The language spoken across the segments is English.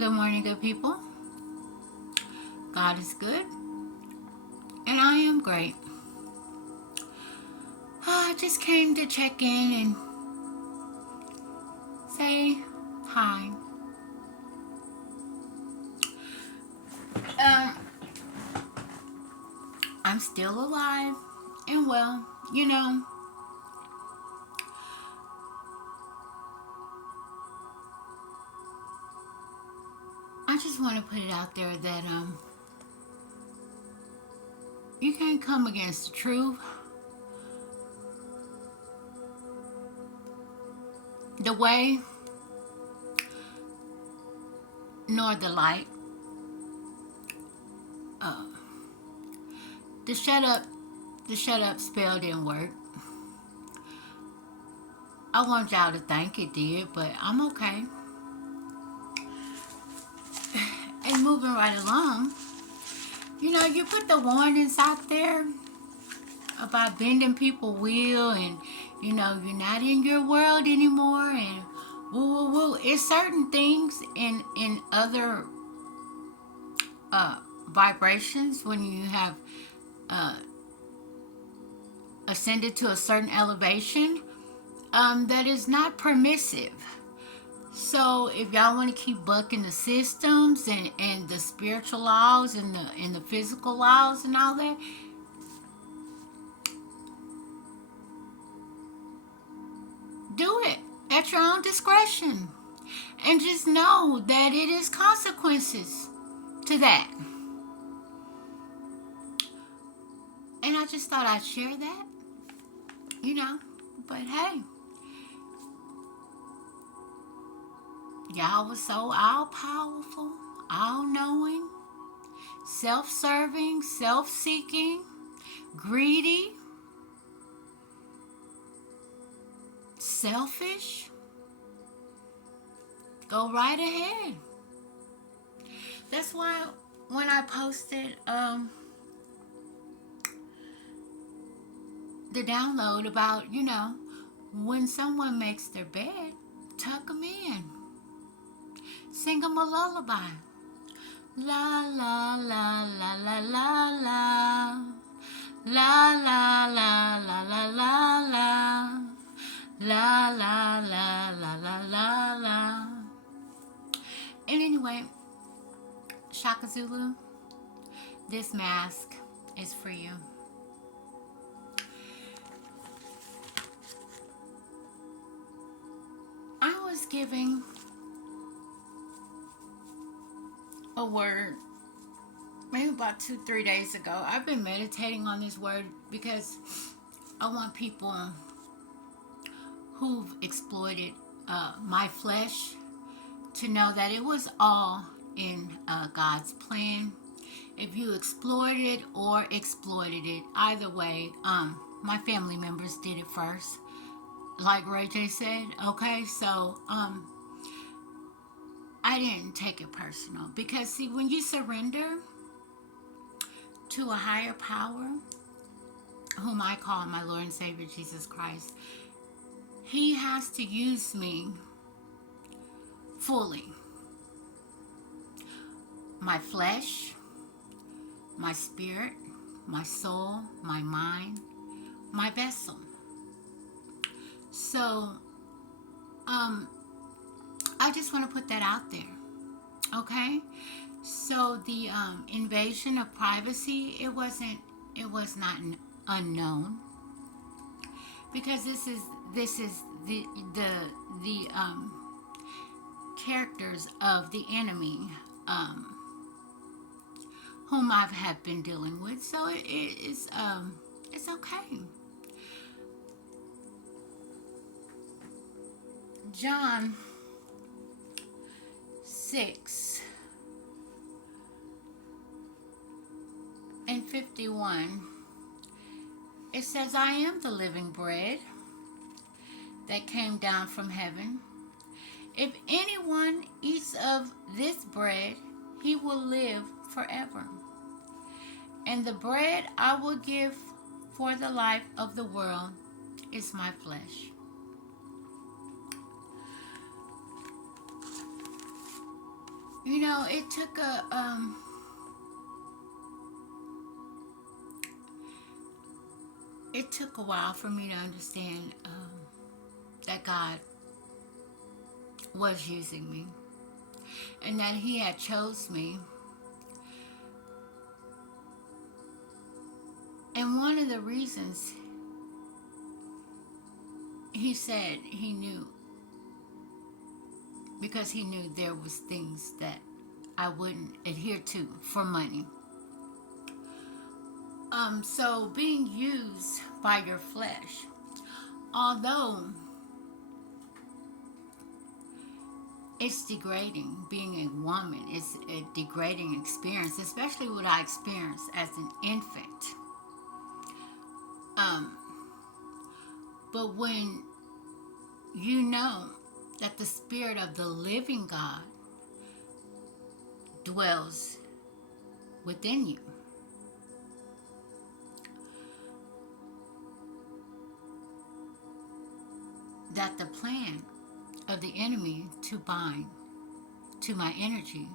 Good morning, good people. God is good, and I am great. I just came to check in and say hi. Um, I'm still alive and well. You know, I just want to put it out there that you can't come against the truth, the way, nor the light. Uh, the shut up spell didn't work. I want y'all to think it did, but I'm okay. And moving right along, you put the warnings out there about bending people will, and you're not in your world anymore, and woo woo woo. It's certain things in other uh vibrations when you have uh ascended to a certain elevation that is not permissive. So if y'all want to keep bucking the systems and the spiritual laws and the physical laws and all that, do it at your own discretion. And just know that it is consequences to that. And I just thought I'd share that, you know. But hey, y'all was so all powerful, all knowing, self serving, self seeking, greedy, selfish. Go right ahead. That's why when I posted the download about, when someone makes their bed, tuck them in. Sing them a lullaby. La la la la la la la. La la la la la la la. La la la la la la la. And anyway, Shaka Zulu, this mask is for you. I was giving a word maybe about 2-3 days ago. I've been meditating on this word because I want people who've exploited my flesh to know that it was all in God's plan. If you exploited or exploited it, either way, my family members did it first. Like Ray J said, okay, so I didn't take it personal because see, when you surrender to a higher power, whom I call my Lord and Savior Jesus Christ, He has to use me fully. My flesh, my spirit, my soul, my mind, my vessel. So, I just want to put that out there, okay? So the invasion of privacy, it was not unknown, because this is the characters of the enemy, whom I have been dealing with. So it's okay. John 6:51, it says, I am the living bread that came down from heaven. If anyone eats of this bread, he will live forever. And the bread I will give for the life of the world is my flesh. You know, it took a while for me to understand that God was using me and that He had chose me. And one of the reasons He said He knew, because He knew there was things that I wouldn't adhere to for money. So being used by your flesh, although it's degrading, being a woman is a degrading experience, especially what I experienced as an infant. Um, but when you know that the Spirit of the living God dwells within you, that the plan of the enemy to bind to my energy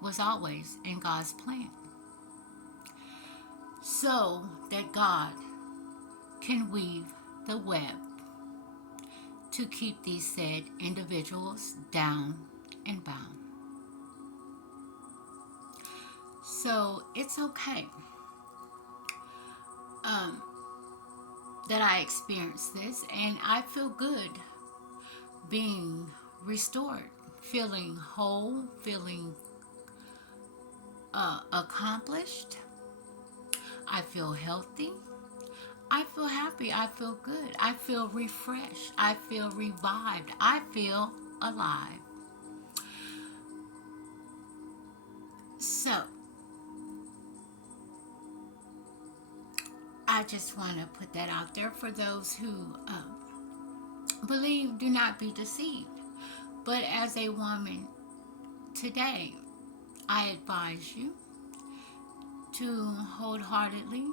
was always in God's plan, so that God can weave the web to keep these said individuals down and bound. So it's okay that I experienced this, and I feel good being restored, feeling whole, feeling accomplished. I feel healthy. I feel happy. I feel good. I feel refreshed. I feel revived. I feel alive. So, I just want to put that out there for those who believe, do not be deceived. But as a woman today, I advise you to wholeheartedly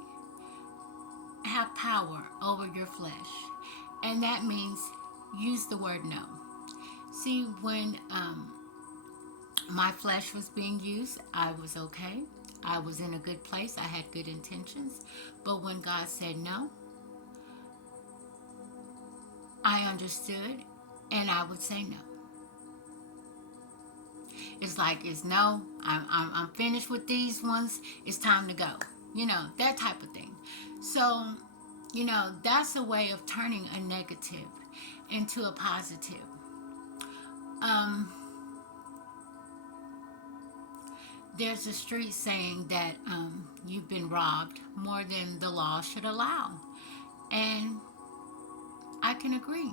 have power over your flesh. And that means use the word no. See, when my flesh was being used, I was okay. I was in a good place. I had good intentions. But when God said no, I understood, and I would say no. It's like, it's no, I'm finished with these ones. It's time to go. You know, that type of thing. So, you know, that's a way of turning a negative into a positive. There's a street saying that you've been robbed more than the law should allow. And I can agree.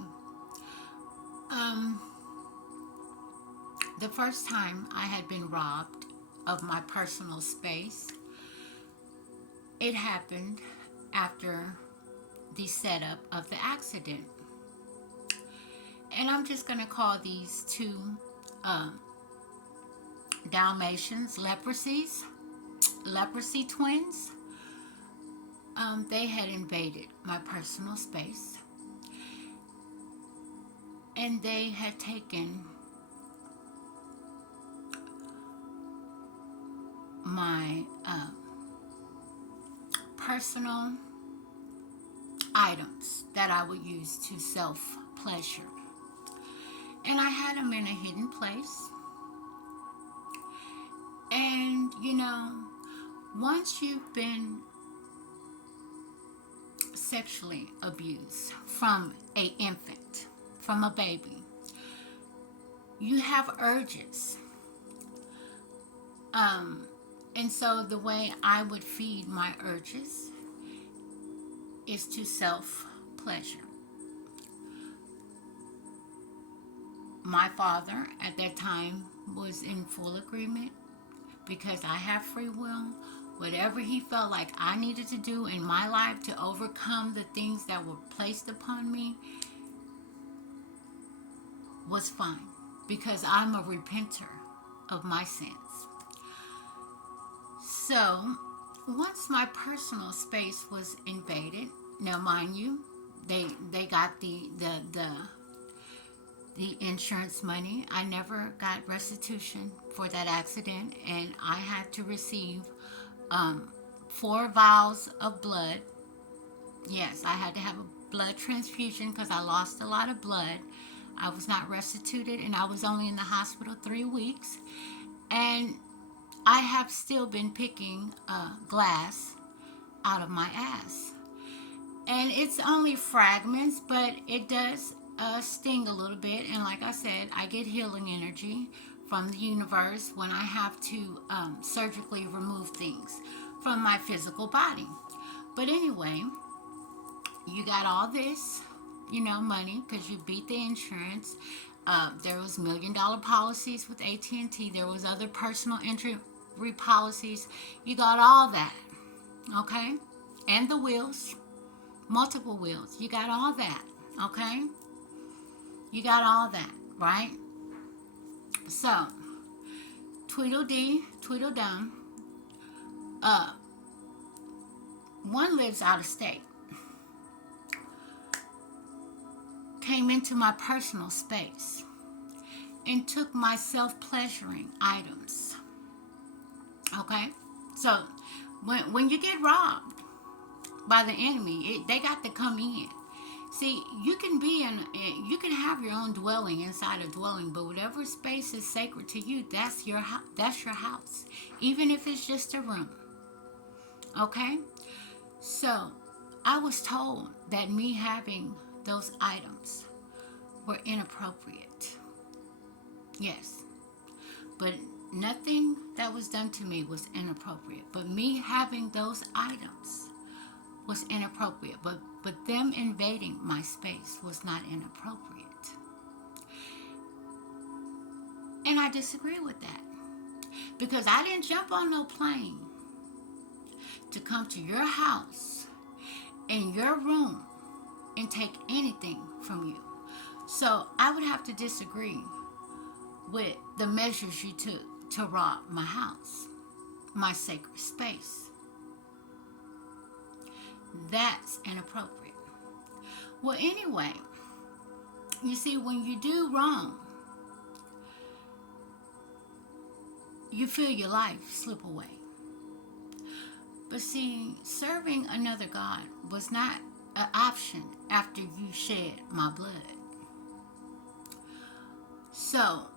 The first time I had been robbed of my personal space, it happened after the setup of the accident. And I'm just going to call these two Dalmatians, leprosy twins. They had invaded my personal space, and they had taken my personal items that I would use to self-pleasure. And I had them in a hidden place. And, you know, once you've been sexually abused from an infant, from a baby, you have urges. And so the way I would feed my urges is to self-pleasure. My father at that time was in full agreement, because I have free will. Whatever he felt like I needed to do in my life to overcome the things that were placed upon me was fine, because I'm a repenter of my sins. So once my personal space was invaded, now mind you, they got the the insurance money. I never got restitution for that accident, and I had to receive 4 vials of blood. Yes, I had to have a blood transfusion because I lost a lot of blood. I was not restituted, and I was only in the hospital 3 weeks. And I have still been picking glass out of my ass. And it's only fragments, but it does sting a little bit. And like I said, I get healing energy from the universe when I have to surgically remove things from my physical body. But anyway, you got all this, money because you beat the insurance. There was $1 million policies with AT&T. There was other personal injury policies. You got all that, okay? And the wills. Multiple wills. You got all that, okay? You got all that, right? So, Tweedledee, Tweedledum. One lives out of state. Came into my personal space and took my self-pleasuring items, okay? So, when you get robbed by the enemy, they got to come in. See, you can have your own dwelling inside a dwelling, but whatever space is sacred to you, that's your house, even if it's just a room. Okay? So, I was told that me having those items were inappropriate. Yes. But nothing that was done to me was inappropriate. But me having those items was inappropriate, but them invading my space was not inappropriate. And I disagree with that, because I didn't jump on no plane to come to your house in your room and take anything from you. So I would have to disagree with the measures you took to rob my house, my sacred space. That's inappropriate. Well, anyway, you see, when you do wrong, you feel your life slip away. But see, serving another God was not an option after you shed my blood. So,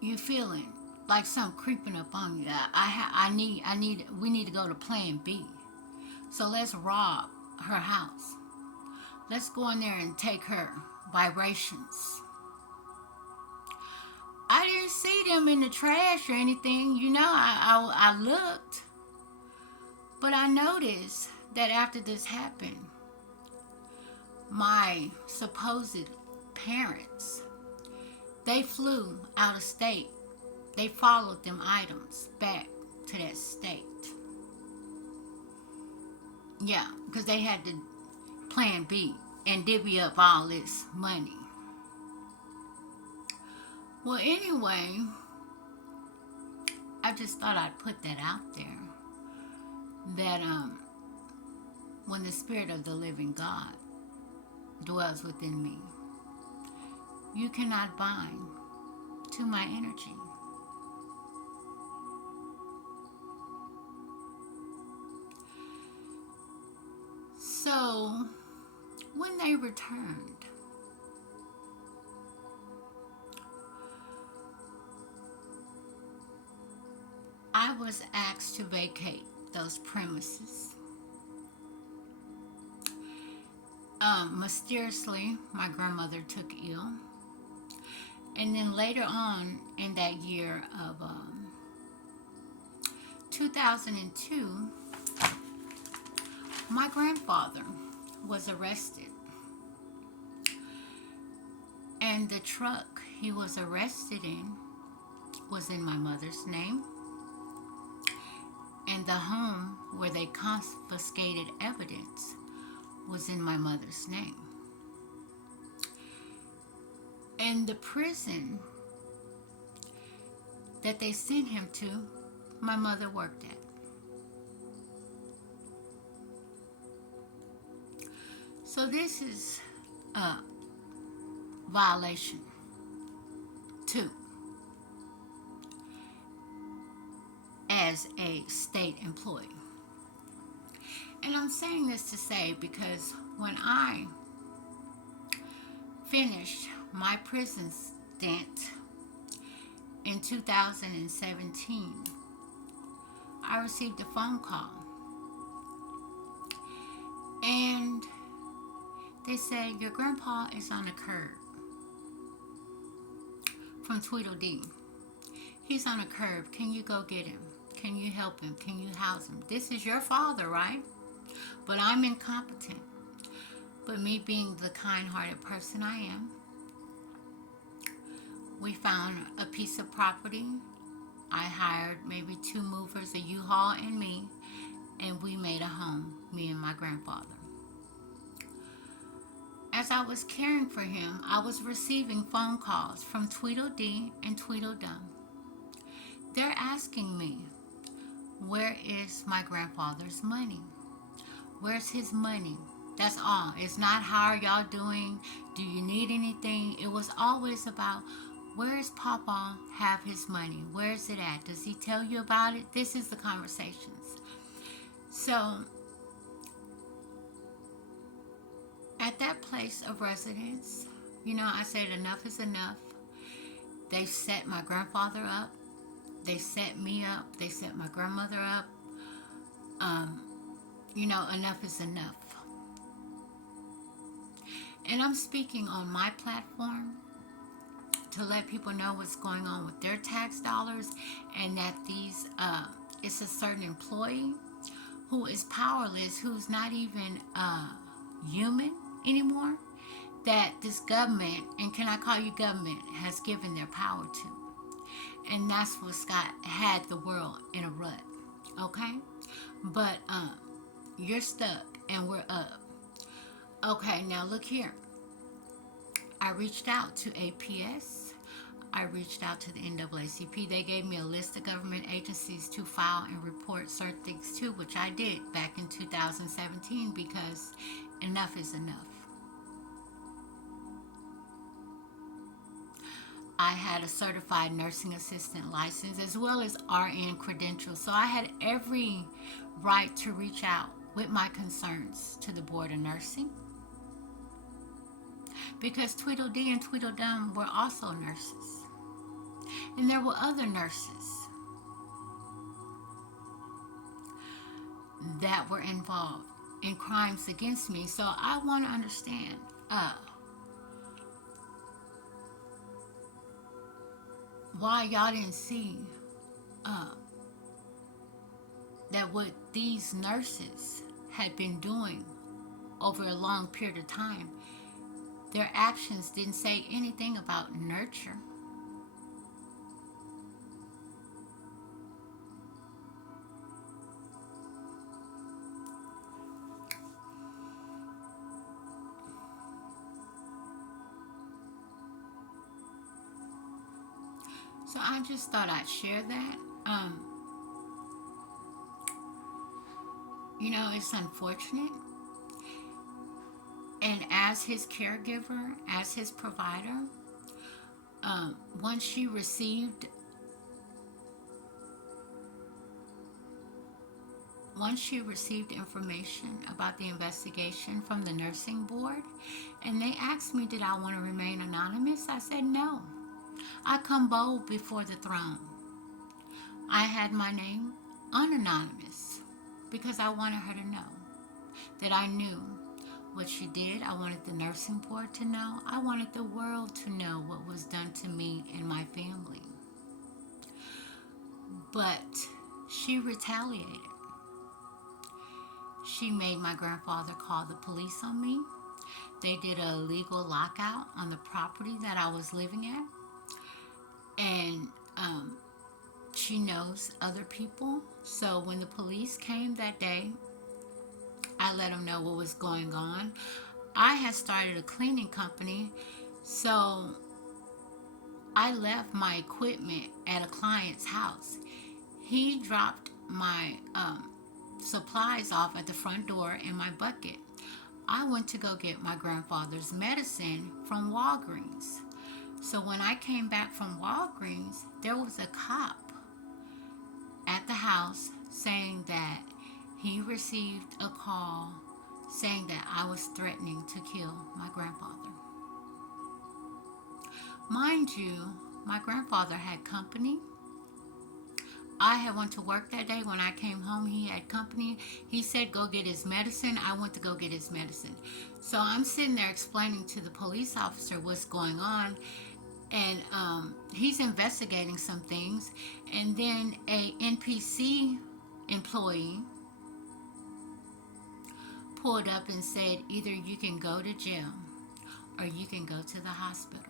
you feeling like something creeping up on you. We need to go to plan B. So let's rob her house. Let's go in there and take her vibrations. I didn't see them in the trash or anything. I looked. But I noticed that after this happened, my supposed parents, they flew out of state. They followed them items back to that state. Yeah, because they had to plan B and divvy up all this money. Well, anyway, I just thought I'd put that out there. That when the Spirit of the living God dwells within me, you cannot bind to my energy. So, when they returned, I was asked to vacate those premises. Mysteriously, my grandmother took ill. And then later on in that year of 2002, my grandfather was arrested. And the truck he was arrested in was in my mother's name. And the home where they confiscated evidence was in my mother's name. And the prison that they sent him to, my mother worked at. So this is uh, violation. 2, as a state employee. And I'm saying this to say because when I finished my prison stint in 2017, I received a phone call. And they said, your grandpa is on the curb from Tweedledee. He's on a curb. Can you go get him? Can you help him? Can you house him? This is your father, right? But I'm incompetent. But me being the kind-hearted person I am, we found a piece of property. I hired maybe 2 movers, a U-Haul and me, and we made a home, me and my grandfather. As I was caring for him, I was receiving phone calls from Tweedledee and Tweedledum. They're asking me, where is my grandfather's money? Where's his money? That's all. It's not, how are y'all doing? Do you need anything? It was always about, where is Papa have his money? Where is it at? Does he tell you about it? This is the conversations. So, at that place of residence, I said enough is enough. They set my grandfather up. They set me up. They set my grandmother up. Enough is enough. And I'm speaking on my platform to let people know what's going on with their tax dollars, and that it's a certain employee who is powerless, who's not even human anymore, that this government, and can I call you government, has given their power to. And that's what's had the world in a rut. Okay? But you're stuck and we're up. Okay, now look here. I reached out to APS. I reached out to the NAACP. They gave me a list of government agencies to file and report certain things to, which I did back in 2017, because enough is enough. I had a certified nursing assistant license as well as RN credentials. So I had every right to reach out with my concerns to the Board of Nursing, because Tweedledee and Tweedledum were also nurses. And there were other nurses that were involved in crimes against me. So I want to understand why y'all didn't see that what these nurses had been doing over a long period of time, their actions didn't say anything about nurture. So I just thought I'd share that. It's unfortunate. And as his caregiver, as his provider, once she received information about the investigation from the nursing board, and they asked me, did I want to remain anonymous? I said no. I come bold before the throne. I had my name unanonymous because I wanted her to know that I knew what she did. I wanted the nursing board to know. I wanted the world to know what was done to me and my family. But she retaliated. She made my grandfather call the police on me. They did a legal lockout on the property that I was living at. And she knows other people. So when the police came that day, I let them know what was going on. I had started a cleaning company, so I left my equipment at a client's house. He dropped my supplies off at the front door in my bucket. I went to go get my grandfather's medicine from Walgreens. So when I came back from Walgreens, there was a cop at the house saying that he received a call saying that I was threatening to kill my grandfather. Mind you, my grandfather had company. I had went to work that day. When I came home, he had company. He said go get his medicine. I went to go get his medicine. So I'm sitting there explaining to the police officer what's going on, and he's investigating some things. And then a NPC employee pulled up and said either you can go to jail or you can go to the hospital.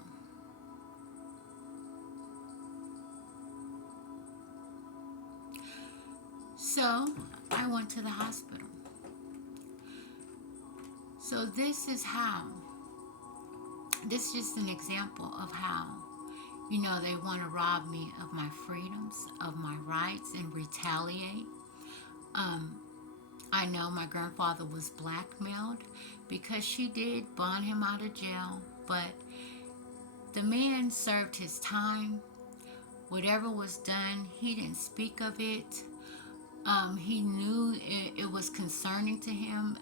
So I went to the hospital. So this is this is just an example of how, they want to rob me of my freedoms, of my rights, and retaliate. I know my grandfather was blackmailed because she did bond him out of jail, but the man served his time. Whatever was done, he didn't speak of it. He knew it was concerning to him,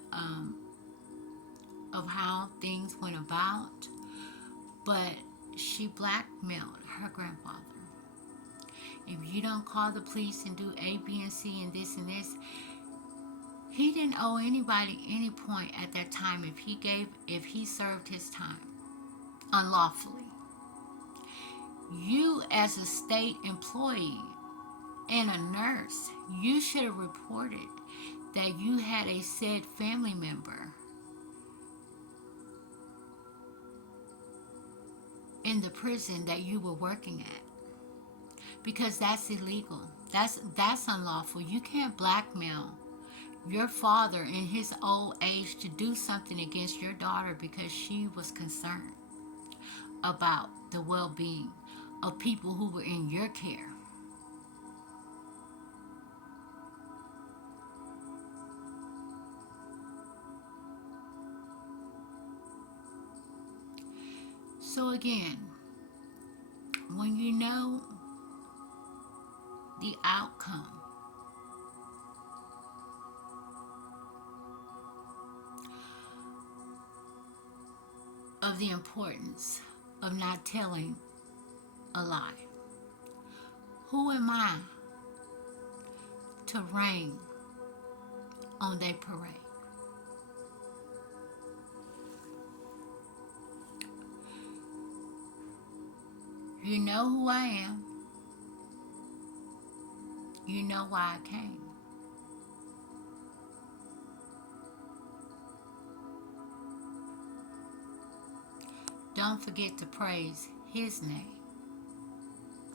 of how things went about, but she blackmailed her grandfather. If you don't call the police and do A, B, and C, and this, he didn't owe anybody any point at that time if he served his time unlawfully. You, as a state employee and a nurse, you should have reported that you had a said family member in the prison that you were working at, because that's illegal. That's unlawful. You can't blackmail your father in his old age to do something against your daughter because she was concerned about the well-being of people who were in your care. So again, when you know the outcome of the importance of not telling a lie, who am I to rain on their parade? You know who I am. You know why I came. Don't forget to praise His name.